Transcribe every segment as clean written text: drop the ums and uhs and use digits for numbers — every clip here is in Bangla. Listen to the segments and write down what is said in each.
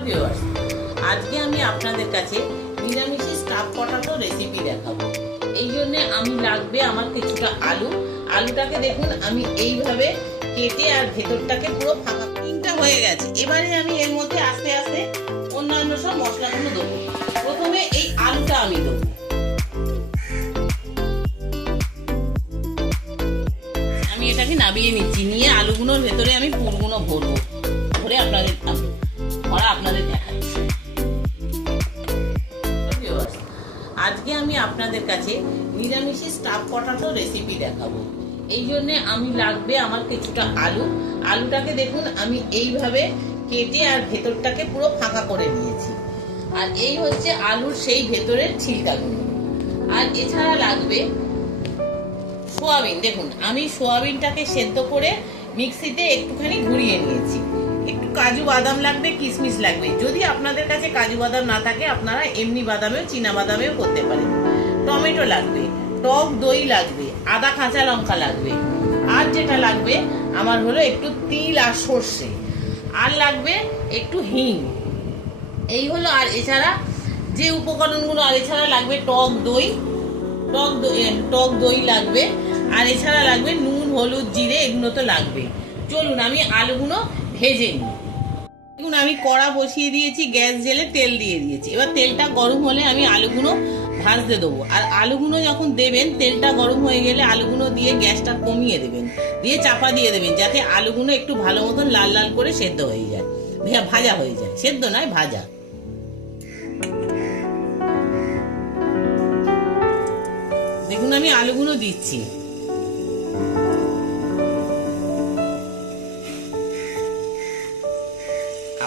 ভিউয়ার্স, আজকে আমি আপনাদের কাছে নিরামিষি স্টাফ পটাটো রেসিপি দেখাবো। এই জন্য আমি লাগবে আমার কিছুটা আলুটাকে দেখুন আমি এইভাবে কেটে আর ভেতরটাকে পুরো ফাঁকা হয়ে গেছে। এবারে আমি এর মধ্যে আস্তে আস্তে অন্যান্য সব মশলাগুলো দেবো। প্রথমে এই আলুটা আমি দেবো। আমি এটাকে নামিয়ে নিচ্ছি, নিয়ে আলুগুলোর ভেতরে আমি পুরগুলো ভরবো, ভরে আপনাদের দেখাচ্ছি। আজকে আমি আপনাদের কাছে নিরামিষি স্টাফ পটাটো রেসিপি দেখাবো। এই জন্য আমি লাগবে আমার কিছুটা আলুটাকে দেখুন আমি এইভাবে কেটে আর ভেতরটাকে পুরো ফাঁকা করে নিয়েছি। আর এই হচ্ছে আলুর সেই ভেতরের ছিলকাগুলো। আর এছাড়া লাগবে সোয়াবিন। দেখুন আমি সোয়াবিনটাকে সেদ্ধ করে মিক্সিতে একটুখানি ঘুরিয়ে নিয়েছি। একটু কাজু বাদাম লাগবে, কিশমিশ লাগবে। যদি আপনাদের কাছে কাজু বাদাম না থাকে আপনারা এমনি বাদামেও চীনা বাদামেও করতে পারেন। টমেটো লাগবে, টক দই লাগবে, আদা কাঁচা লঙ্কা লাগবে। আর যেটা লাগবে আমার হলো একটু তিল আর সর্ষে, আর লাগবে একটু হিং। এই হলো। আর এছাড়া যে উপকরণগুলো, আর এছাড়া লাগবে টক দই লাগবে। আর এছাড়া লাগবে নুন, হলুদ, জিরে, এগুলো তো লাগবে। চলুন আমি আলুগুলো ভেজে নিই। দেখুন আমি কড়া বসিয়ে দিয়েছি, গ্যাস জেলে তেল দিয়ে দিয়েছি। এবার তেলটা গরম হলে আমি আলুগুলো ভাজতে দেবো। আর আলুগুলো যখন দেবেন তেলটা গরম হয়ে গেলে আলুগুলো দিয়ে গ্যাসটা কমিয়ে দেবেন, দিয়ে চাপা দিয়ে দেবেন, যাতে আলুগুলো একটু ভালো মতন লাল লাল করে সেদ্ধ হয়ে যায়, ভাজা হয়ে যায়। সেদ্ধ নয়, ভাজা। দেখুন আমি আলুগুলো দিচ্ছি।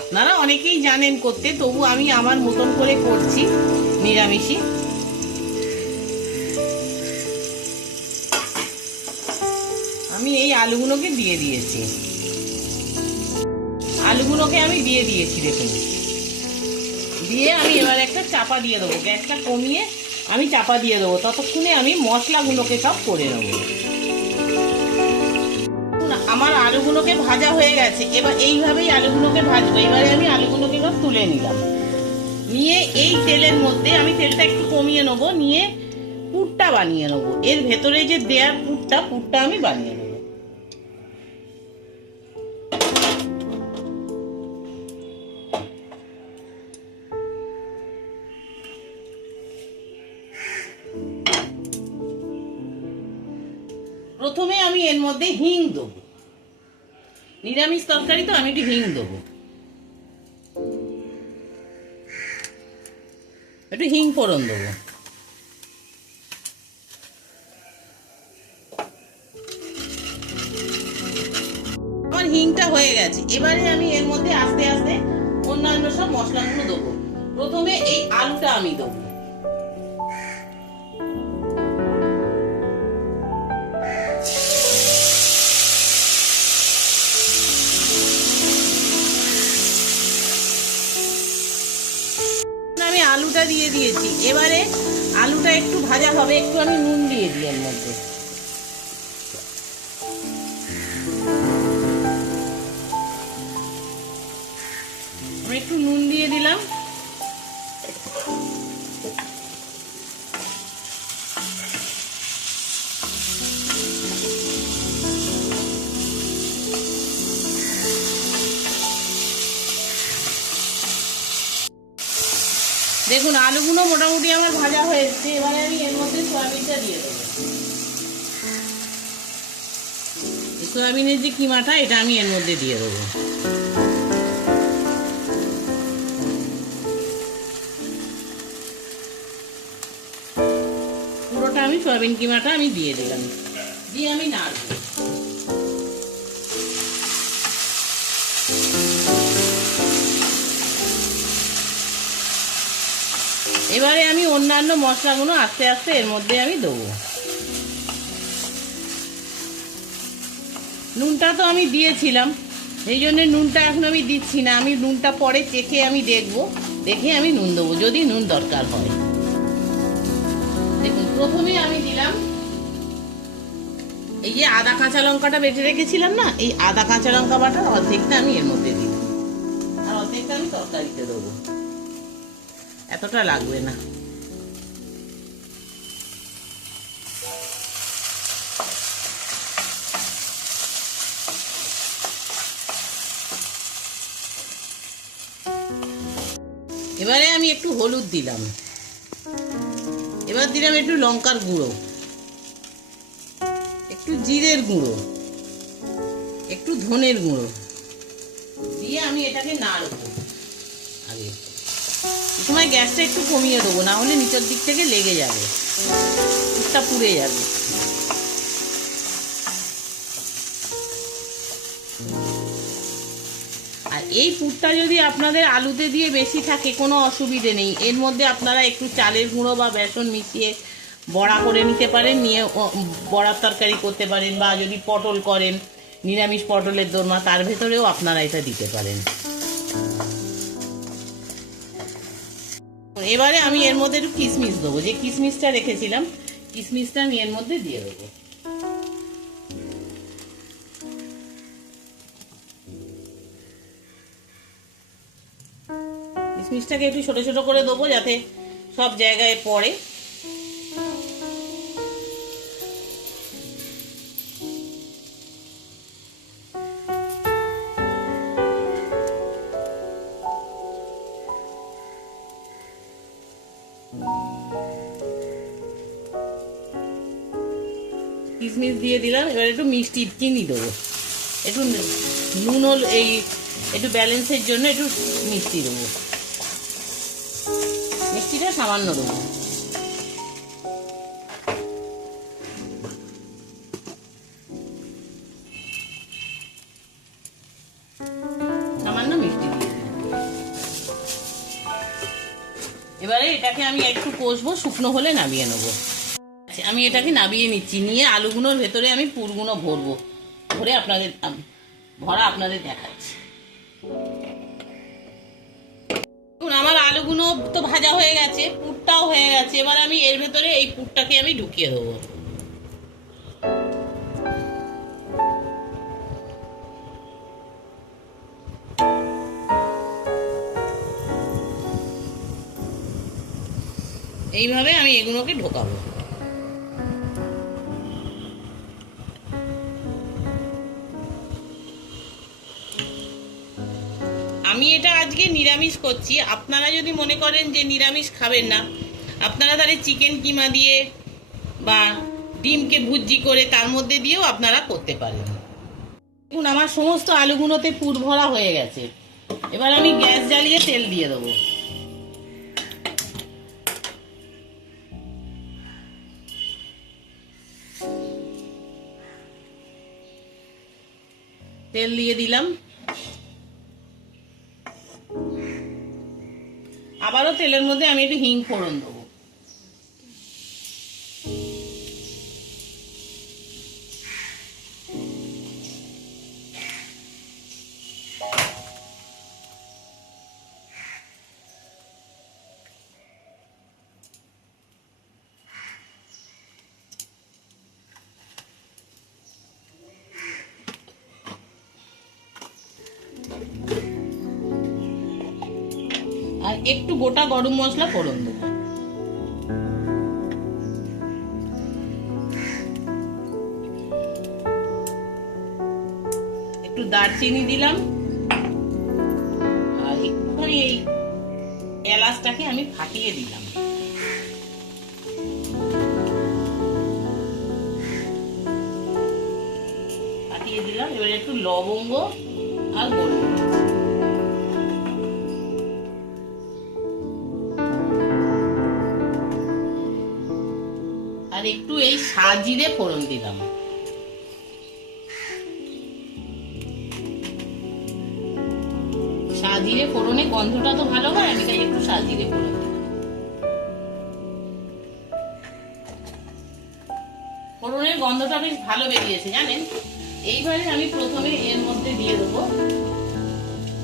আপনারা অনেকেই জানেন করতে, তবু আমি আমার মতন করে করছি নিরামিষি। আমি এই আলুগুলোকে দিয়ে দিয়েছি। দেখুন দিয়ে আমি এবার একটা চাপা দিয়ে দেবো, গ্যাসটা কমিয়ে আমি চাপা দিয়ে দেবো। ততক্ষণে আমি মশলাগুলোকে সব করে নেবো। আমার আলুগুলোকে ভাজা হয়ে গেছে। এবার এইভাবেই আলুগুলোকে ভাজবো। এবারে আমি আলুগুলোকে সব তুলে নিলাম, নিয়ে এই তেলের মধ্যে আমি তেলটা একটু কমিয়ে নেবো, নিয়ে পুরটা বানিয়ে নেবো। এর ভেতরে যে দেয়ার পুরটা আমি বানিয়ে নেবো। প্রথমে আমি এর মধ্যে হিং দেবো। নিরামিষ তরকারি তো আমি একটু হিং দেবো, একটু হিং ফোড়ন দেবো। আমার হিংটা হয়ে গেছে। এবারে আমি এর মধ্যে আস্তে আস্তে অন্যান্য সব মশলাগুলো দেবো। প্রথমে এই আলুটা আমি দেবো। আমি আলুটা দিয়ে দিয়েছি। এবারে আলুটা একটু ভাজা হবে, একটু আমি নুন দিয়ে দিই এর মধ্যে। আমি একটু নুন দিয়ে দিলাম। দেখুন আলুগুলো মোটামুটি আমার ভাজা হয়েছে। এবারে আমি এর মধ্যে সয়াবিনটা দিয়ে দেবো। সয়াবিনের যে কিমাটা, এটা আমি এর মধ্যে দিয়ে দেবো। পুরোটা আমি সয়াবিন কিমাটা আমি দিয়ে দিলাম, দিয়ে আমি নাড়বো। এবারে আমি অন্যান্য মশলাগুলো আস্তে আস্তে এর মধ্যে আমি দেবো। নুনটা তো আমি দিয়েছিলাম, এই জন্য নুনটা এখন আমি দিচ্ছি না। আমি নুনটা পরে চেখে আমি দেখে আমি নুন দেবো, যদি নুন দরকার হয়। দেখুন প্রথমে আমি দিলাম এই যে আদা কাঁচা লঙ্কাটা বেটে রেখেছিলাম না, এই আদা কাঁচা লঙ্কা বাটার অর্ধেকটা আমি এর মধ্যে দিই, আর অর্ধেক বাকিটা আমি তরকারিতে দেবো, এতটা লাগবে না। এবারে আমি একটু হলুদ দিলাম, এবার দিলাম একটু লঙ্কার গুঁড়ো, একটু জিরের গুঁড়ো, একটু ধনের গুঁড়ো দিয়ে আমি এটাকে নাড়বো। আগে এই সময় গ্যাসটা একটু কমিয়ে দেবো, না হলে নিচের দিক থেকে লেগে যাবে, পুরটা পুড়ে যাবে। আর এই পুরটা যদি আপনাদের আলুতে দিয়ে বেশি থাকে কোনো অসুবিধে নেই, এর মধ্যে আপনারা একটু চালের গুঁড়ো বা বেসন মিশিয়ে বড়া করে নিতে পারেন, নিয়ে বড়ার তরকারি করতে পারেন, বা যদি পটল করেন নিরামিষ পটলের দোরমা তার ভেতরেও আপনারা এটা দিতে পারেন। এবারে আমি এর মধ্যে একটু কিশমিশ দেবো, যে কিশমিশটা রেখেছিলাম কিশমিশটা আমি এর মধ্যে দিয়ে দেবো। কিশমিশটাকে একটু ছোট ছোট করে দেবো যাতে সব জায়গায় পড়ে। কিশমিশ দিয়ে দিলাম, এবার একটু মিষ্টি চিনি দেবো, একটু নুন এই একটু ব্যালেন্সের জন্য একটু মিষ্টি দেবো, মিষ্টিটা সামান্য দেবো। সামান্য মিষ্টি দিয়ে এবারে এটাকে আমি একটু কষবো, শুকনো হলে নামিয়ে নেবো। আমি এটাকে নামিয়ে নিচ্ছি, নিয়ে আলুগুলোর ভেতরে আমি পুরগুলো ভরবো, ভরে আপনাদের দেখাচ্ছি। আমার আলুগুলো তো ভাজা হয়ে গেছে, পুরটাও হয়ে গেছে, এবার আমি এর ভেতরে এই পুরটাকে আমি ঢুকিয়ে দেবো। এইভাবে আমি এগুলোকে ঢোকাবো। আমি এটা আজকে নিরামিষ করছি, আপনারা যদি মনে করেন যে নিরামিষ খাবেন না, আপনারা তাহলে চিকেন কিমা দিয়ে বা ডিমকে ভুজি করে তার মধ্যে দিয়েও আপনারা করতে পারেন। দেখুন আমার সমস্ত আলুগুলোতে পুর ভরা হয়ে গেছে, এবার আমি গ্যাস জ্বালিয়ে তেল দিয়ে দেবো। তেল দিয়ে দিলাম, আবারও তেলের মধ্যে আমি একটু হিং ফোড়ন দেবো। আর একটু গোটা গরম মশলা ফোড়ন দেবো। একটু দারচিনি দিলাম, আর একটুখানি এই এলাচটাকে আমি ফাটিয়ে দিলাম। এবার একটু লবঙ্গ আর গোলমরিচ, আর একটু এই সাজিরে ফোড়ন দিলাম। সাজিরে ফোড়নে গন্ধটা তো ভালো হয়, আমি তাই একটু সাজিরে ফোড়ন দিলাম। ফোড়নের গন্ধটা বেশ ভালো বেরিয়েছে জানেন। এইবারে আমি প্রথমে এর মধ্যে দিয়ে দেবো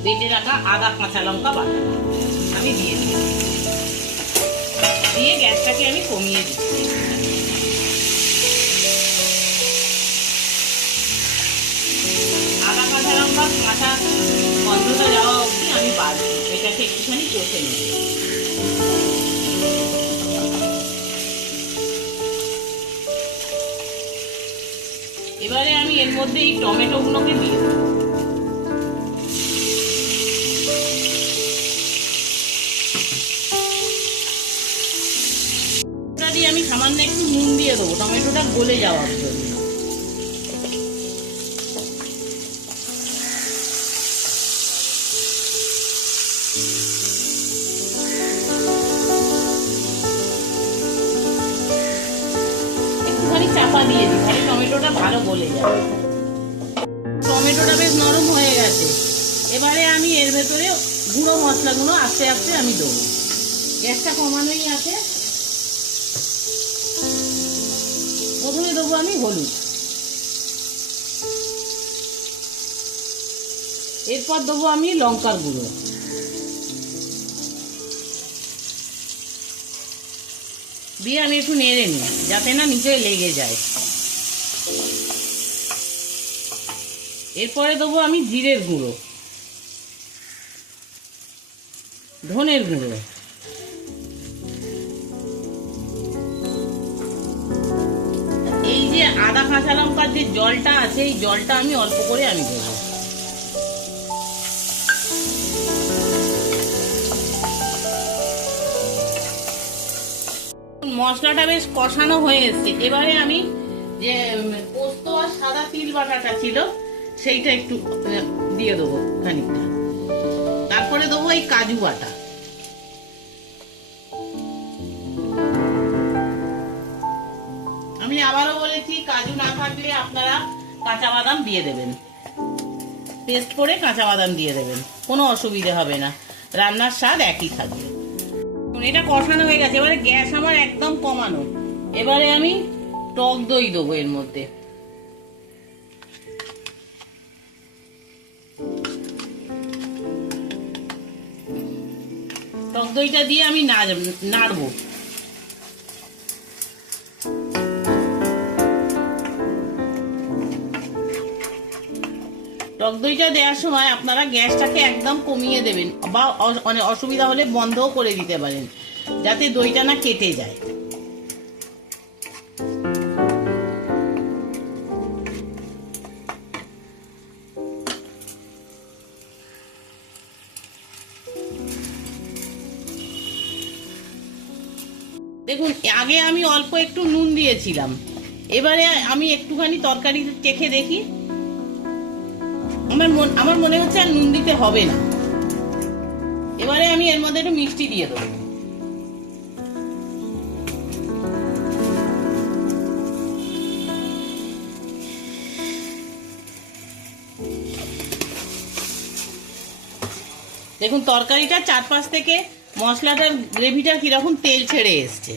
বেটে রাখা আদা কাঁচা লঙ্কা বাটা, আমি দিয়ে দিই, দিয়ে গ্যাসটাকে আমি কমিয়ে দিচ্ছি। আদা কাঁচা লঙ্কা কাঁচা গন্ধটা যাওয়া অবধি আমি বাড়বো। আর এটাকে একটুখানি কষে নেব। এবারে আমি এর মধ্যে এই টমেটোগুলোকে দিয়ে দেবো। আমি সামান্য একটু নুন দিয়ে দেবো টমেটোটা গলে যাওয়ার জন্য। একটুখানি চাপা দিয়ে দিই, তাহলে টমেটোটা ভালো গলে যাবে। টমেটোটা বেশ নরম হয়ে গেছে। এবারে আমি এর ভেতরে গুঁড়ো মশলাগুলো আস্তে আস্তে আমি দেবো। গ্যাসটা কমানোই আছে। প্রথমে দেবো আমি হলুদ, এরপর দেবো আমি লঙ্কার গুঁড়ো, দিয়ে আমি একটু নেড়ে নিই যাতে না নিচে লেগে যায়। এরপরে দেবো আমি জিরের গুঁড়ো, ধনের গুঁড়ো, এই যে আদা কাঁচা লঙ্কার যে জলটা আছে এই জলটা আমি অল্প করে আমি দেবো। মশলাটা বেশ কষানো হয়ে এসছে। এবারে আমি যে পোস্ত আর সাদা তিল বাটাটা ছিল সেইটা একটু দিয়ে দেবো খানিকটা। তারপরে দেবো এই কাজু বাটা। আমি আবারও বলেছি, কাজু না থাকলে আপনারা কাঁচা বাদাম দিয়ে দেবেন, পেস্ট করে কাঁচা বাদাম দিয়ে দেবেন, কোনো অসুবিধা হবে না, রান্নার স্বাদ একই থাকবে। এটা কষানো হয়ে গেছে, এবারে গ্যাস আমার একদম কমানো। এবারে আমি টক দই দেবো এর মধ্যে। টক দইটা দিয়ে আমি নাড়বো। টক দইটা দেওয়ার সময় আপনারা গ্যাসটাকে একদম কমিয়ে দেবেন, বা অসুবিধা হলে বন্ধও করে দিতে পারেন, যাতে দইটা না কেটে যায়। দেখুন, আগে আমি অল্প একটু নুন দিয়েছিলাম, এবারে আমি একটুখানি তরকারি চেখে দেখি। আমার মনে হচ্ছে আর নুন দিতে হবে না। এবারে আমি এর মধ্যে একটু মিষ্টি দিয়ে দেবো। দেখুন তরকারিটা চারপাশ থেকে মশলাটার গ্রেভিটা কিরকম তেল ছেড়ে এসছে।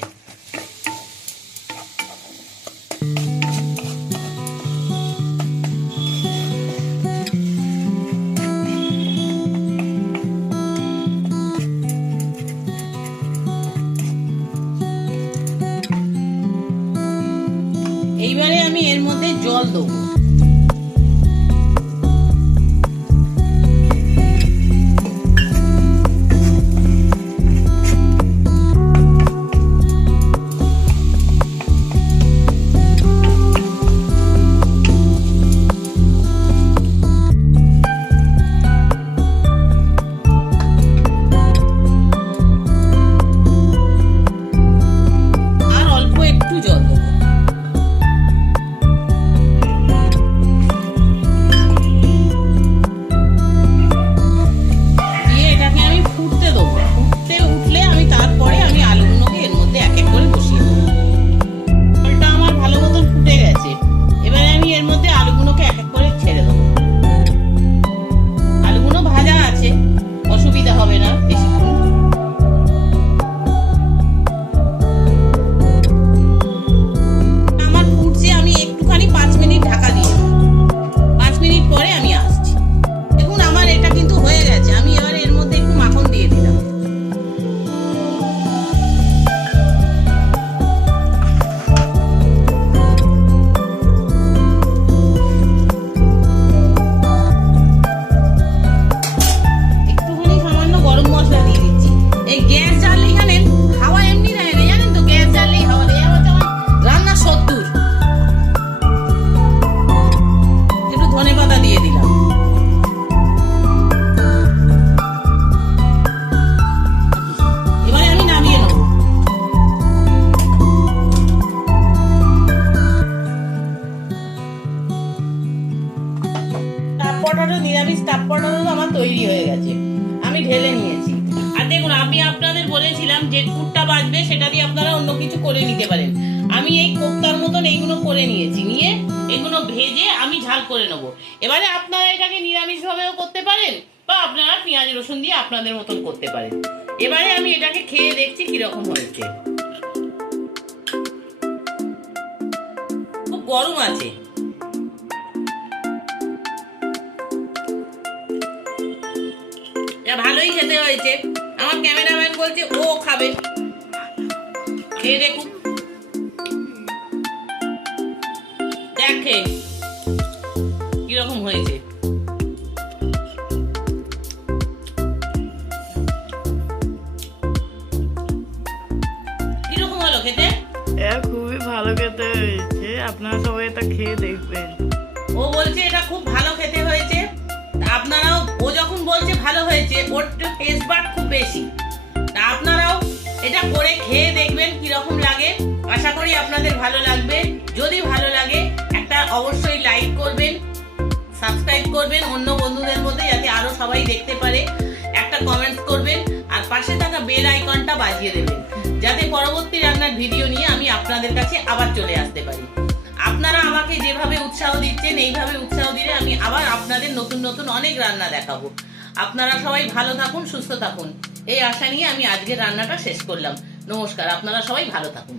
এইবারে আমি এর মধ্যে জল দেবো। তৈরি হয়ে গেছে, আমি ঢেলে নিয়েছি। আর দেখুন, আমি আপনাদের বলেছিলাম যে কুটটা বাজবে, সেটা দিয়ে আপনারা অন্য কিছু করে নিতে পারেন। আমি এই কোপ্তার মতন এইগুলো করে নিয়েছি, নিয়ে এগুলো ভেজে আমি ঝাল করে নেবো। এবারে আপনারা এটাকে নিরামিষভাবেও করতে পারেন, বা আপনারা পেঁয়াজ রসুন দিয়ে আপনাদের মতন করতে পারেন। এবারে আমি এটাকে খেয়ে দেখছি কিরকম হয়েছে। খুব গরম আছে। এটা ভালোই খেতে হয়েছে। আমার ক্যামেরাম্যান বলছে ও খাবে, খেয়ে দেখুন, দেখে কিরকম হয়েছে। কিরকম হলো খেতে? খুবই ভালো খেতে হয়েছে, আপনারা সবাই এটা খেয়ে দেখবেন। ও বলছে এটা খুব ভালো খেতে হয়েছে। আপনারাও, ও যখন বলছে ভালো হয়েছে, ওর টেস্ট বাড খুব বেশি। তা আপনারাও এটা করে খেয়ে দেখবেন কিরকম লাগে। আশা করি আপনাদের ভালো লাগবে। যদি ভালো লাগে একটা অবশ্যই লাইক করবেন, সাবস্ক্রাইব করবেন অন্য বন্ধুদের মধ্যে, যাতে আরো সবাই দেখতে পারে। একটা কমেন্টস করবেন, আর পাশে থাকা বেল আইকনটা বাজিয়ে দেবেন, যাতে পরবর্তী রান্নার ভিডিও নিয়ে আমি আপনাদের কাছে আবার চলে আসতে পারি। আপনারা আমাকে যেভাবে উৎসাহ দিচ্ছেন, এইভাবে উৎসাহ দিলে আমি আবার আপনাদের নতুন নতুন অনেক রান্না দেখাবো। আপনারা সবাই ভালো থাকুন, সুস্থ থাকুন, এই আশা নিয়ে আমি আজকের রান্নাটা শেষ করলাম। নমস্কার, আপনারা সবাই ভালো থাকুন।